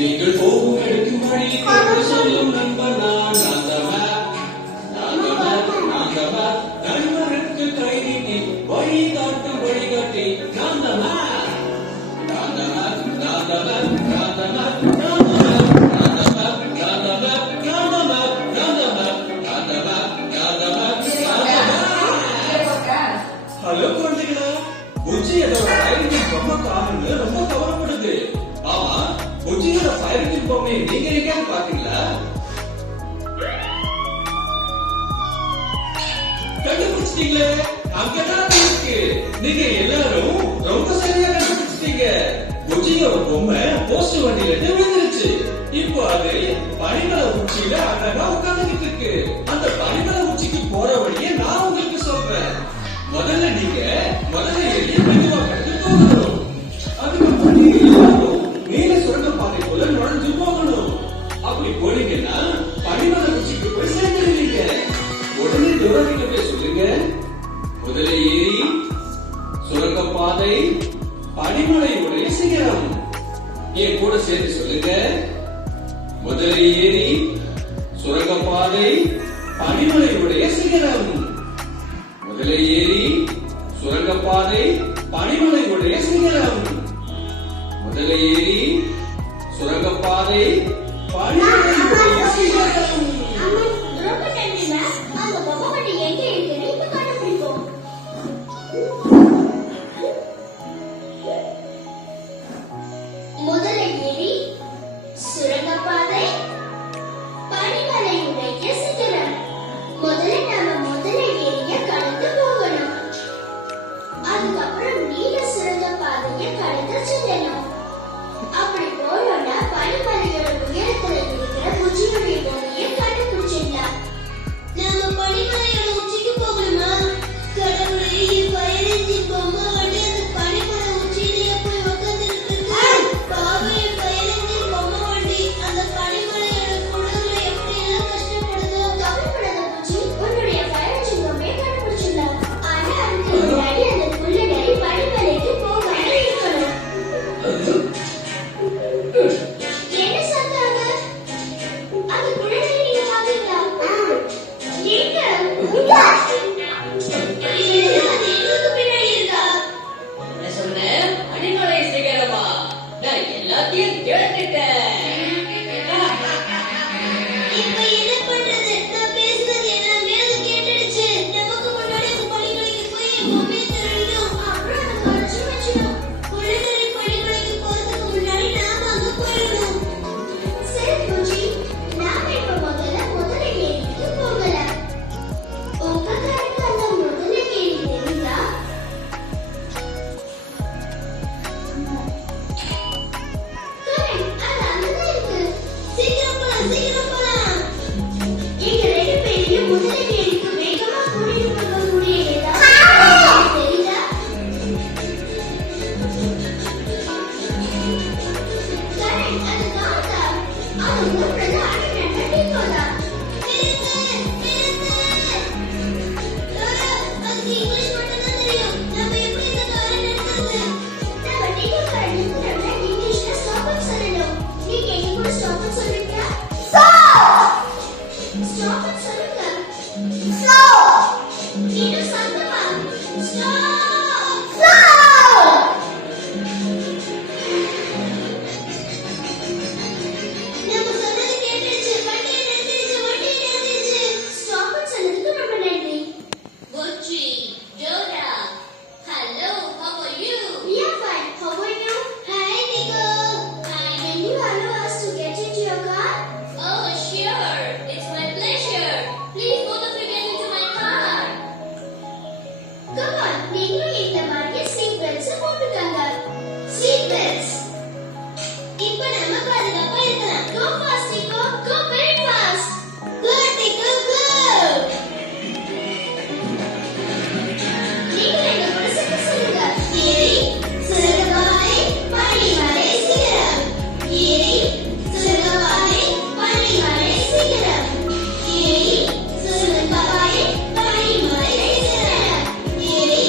நீங்கள் போகும் எடுக்கும் வழி என்று சொல்லும் நண்பர் நண்பருக்கு கை நீட்டி வழி காட்டும் வழிகாட்டி ஹலோ குழந்தைகளா, புஜ்ஜியோட ஃபயரிங் ரொம்ப காரணம்னு ரொம்ப கவலைப்படுது. ஆமா, புஜ்ஜியோட ஃபயரிங் பொம்மை நீங்க எங்கேயாவது பாத்தீங்களா? கண்டுபிடிச்சிட்டீங்களே, அங்கதான் இருக்கு. நீங்க எல்லாரும் ரொம்ப சரியா கண்டுபிடிச்சிட்டீங்க. புஜ்ஜியோட பொம்மை போஸ்ட் வண்டியில இருந்து விழுந்துருச்சு. இப்போ அது பனிமலை உச்சியில அழகா உட்கார்ந்துகிட்டு இருக்கு. அந்த பனிமலை உச்சிக்கு போற வழியை நான் உங்களுக்கு சொல்றேன். முதல்ல ஏறி மெதுவா கடந்து போகணும். அதுக்கப்புறம் நீங்க எல்லாரும் மேல சுரங்க பாதை போல நுழைஞ்சு போகணும். அப்படி போனீங்கன்னா பனிமலை உச்சிக்கு போய் சேர்ந்துருவீங்க. உடனே தூரத்துக்கு போய் சொல்லுங்க, முதல்ல ஏறி சுரங்க பாதை பனிமலையுடைய சிகரம். என் கூட சேர்ந்து சொல்லுங்க, முதல்ல ஏறி சுரங்க பாதை பனிமலையுடைய சிகரம். முதல்ல ஏறி சுரங்கப்பாதை பனிமலையுடைய சிகரம். முதல்ல ஏறி சுரங்கப்பாதை பனிமலையுடைய சிகரம். முதல்ல ஏறி சுரங்கப்பாதை பனிமலையுடைய சிகரம். முதல்ல ஏரிய கடந்து போகணும். அதுக்கப்புறம் நீல சுரங்க பாதையை கடந்து செல்லணும். அப்படி போனோம்னா பனிமலையோட உயரத்துல இருக்கிற புஜ்ஜியோடைய பொம்மையை கண்டுபிடிச்சிடலாம். நாம பனிமலையோட உச்சிக்கு போகணுமா? கடவுளே, ஃபயர் இன்ஜின் பொம்மை வந்து அந்த பனிமலை உச்சியிலேயே போய் உட்கார்ந்துருக்கு. பாவம், ஃபயர் இன்ஜின் பொம்மை வண்டி அந்த பனிமலையோட குளிர்ல எப்படி எல்லாம் கஷ்டப்படுதோ. கவலைப்படாத புஜ்ஜி, உன்னுடைய ஃபயர் இன்ஜின் பொம்மையை கண்டுபிடிச்சிடலாம். ஆனா அதுக்கு முன்னாடி அந்த குள்ளநரி பனிமலைக்கு போகாம இருக்கணும். என்ன சொன்னாங்க? அந்த குள்ளநரி நீங்க பாத்தீங்களா? எங்க? அது எங்களுக்கு பின்னாடி இருக்கா? என்ன சொன்ன? பனிமலை சிகரமா? நான் எல்லாத்தையும் கேட்டுட்டேன். இப்ப என்ன பண்றது? நான் பேசுறது எல்லாமே அது கேட்டுடுச்சு. நமக்கு முன்னாடி அந்த பனிமலைக்கு போய் என் பொம்மையை திருடணும். அப்புறம் அதை மறைச்சு வச்சிடும். குள்ளநரி பனிமலைக்கு போறதுக்கு முன்னாடி நாம அங்க போயிடணும். சரி பூஜி, நாம இப்ப முதல்ல ஏரிக்கு போகலாம். உங்க கணக்கு அந்த முதல்ல ஏரி தெரியுதா? கரெக்ட், அது அங்கதான் இருக்கு. சீக்கிரம் போலாம். எங்க ரெண்டு பேரையும் முதல்ல ஏரிக்கு வேகமா கூட்டிட்டு போகக்கூடிய ஏதாவது தெரியுதா? கரெக்ட், அது காதா. அது ஊர்ல அடிக்கடி டீக்கோதா. அதுக்கு இங்கிலீஷ் மட்டும் தான் தெரியும். நம்ம எப்படி இந்த காரை நிறுத்துறது? நம்ம டீக்கோ காரை நிறுத்துறோம்னா இங்கிலீஷ்ல ஸ்டாப்னு சொல்லணும். நீங்க எங்க கூட ஸ்டாப்னு சொல்றீங்களா? ஸ்டாப்னு சொல்லுங்க. இன்னும் சத்தமா. ஸ்டாப். நம்ம சொன்னது கேட்டுச்சு. வண்டியை நிறுத்திடுச்சு. ஸ்டாப்னு சொன்னதுக்கு ரொம்ப நன்றி. Gucci, Dora. Hello, how are you? We are fine. How are you? Hi, Nico. Hi. Can you allow us to get into your car? Oh, sure. It's my pleasure. Please both of you get into my car. Come on. நீங்களும் இந்த மாதிரி seat belts போட்டுக்கங்க. Seat belts. இப்ப நம்ம பாதுகாப்பா இருக்கலாம். Go fast, Nico. Go very fast. Good, Nico. Good. நீங்க எங்க கூட சேர்ந்து சொல்லுங்க. ஏரி சுரங்கப்பாதை பனிமலை சிகரம். ஏரி சுரங்கப்பாதை பனிமலை சிகரம். ஏரி சுரங்கப்பாதை பனிமலை சிகரம். ஏரி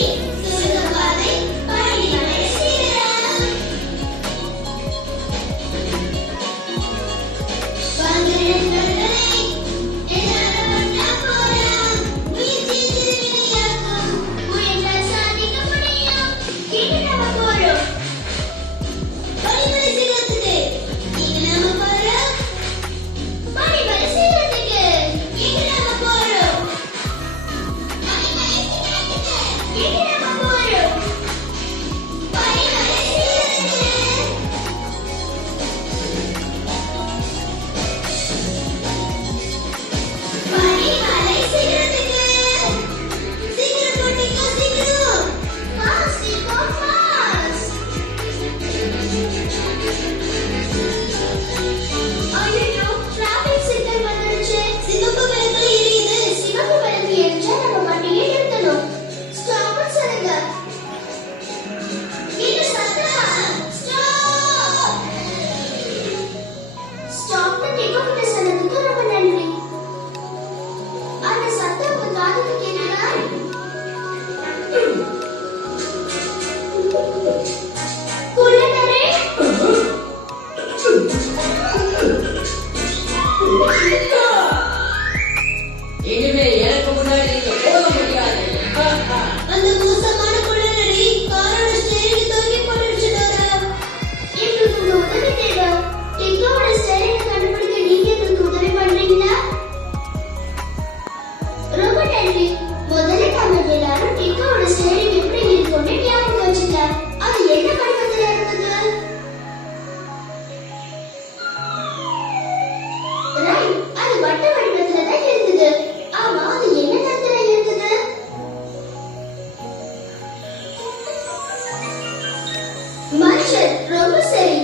ரொம்ப சரி.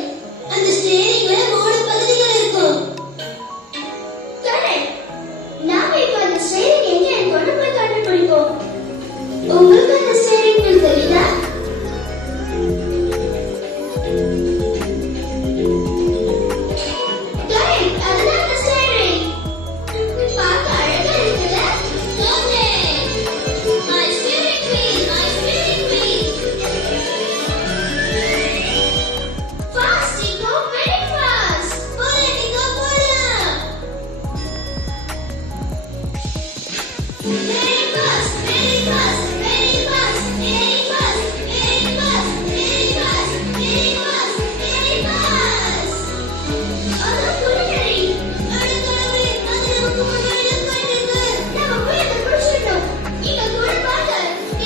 அந்த ஸ்டீரிங்ல 3 பகுதிகள் இருக்கும். கரெக்ட். நாம இப்ப அந்த ஸ்டீரிங் எங்க கொண்டு போய் கண்டுபிடிப்போம். உங்களுக்கு அந்த ஸ்டீரிங் வீல் தெரியுதா? கரெக்ட். அதுதான் அந்த ஸ்டீரிங். பார்க்க அழகா இருக்குல்ல? My steering wheel, my steering wheel. Fast, Nico, very fast. போலாம், Nico, போலாம். Very fast, very fast, very fast, very fast, very fast, very fast, very fast, very fast. அதான் குளிரடி. அட கடவுளே, அது நமக்கு முன்னாடி உட்கார்ந்திருக்கு. நாம போய் அதை பிடிச்சிட்டோம். இங்க கூட பாருங்க.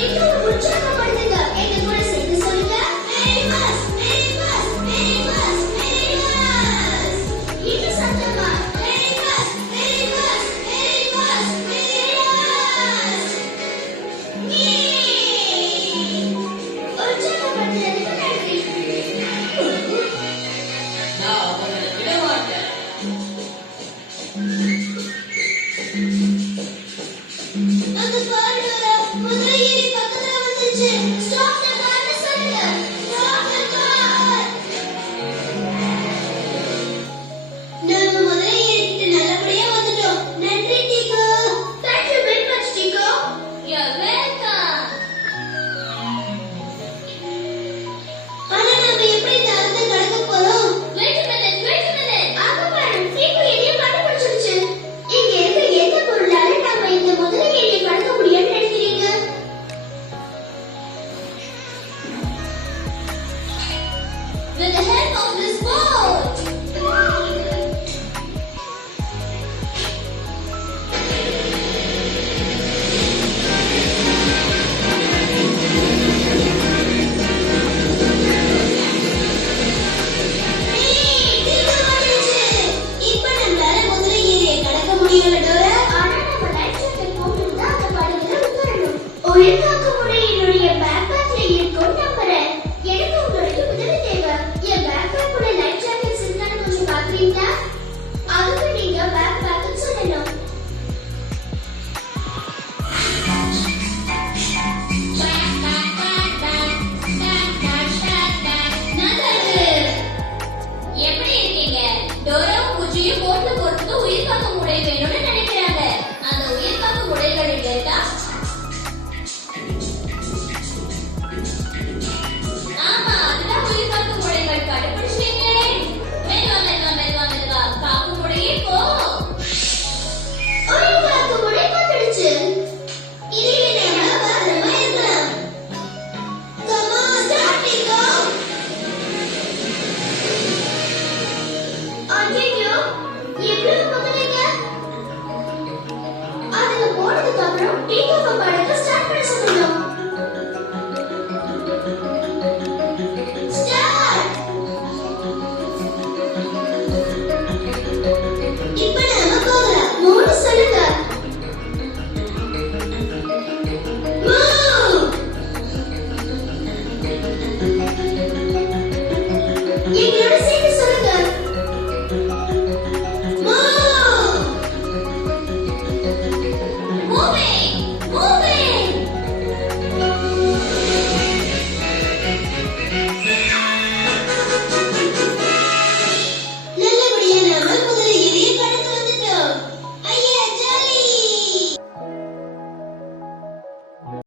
இன்னும் உற்சாகப்படுத்துங்க. எங்க கூட சேர்ந்து சொல்லுங்க. Very fast, very fast, very fast, very fast. இன்னும் சத்தமா. Very fast, very fast, very fast, very fast. உற்சாகப்படுத்துறதுக்கு நன்றி. நான் உங்களை விட மாட்டேன். அங்க பாருங்க, முதல்ல ஏறி பக்கத்துல வந்துச்சு. Stop the car சொல்லுங்க. Stop the car. நாம முதல்ல ஏறிட்டு நல்லபடியா வந்துட்டோம். நன்றி டீகோ. Thank you very much டீகோ. You're welcome. ஆனா நாம எப்படி இந்த அர்த்தம் கடக்க போறோம்? Wait a minute, wait a minute. அங்க பாரு, டீகோ எதையோ கண்டுபிடிச்சிருச்சு. இங்க இருக்க எந்த பொருளால நாம இந்த முதல்ல ஏறிய கடக்க முடியும்னு நினைக்கிறீங்க? With the help of this ball.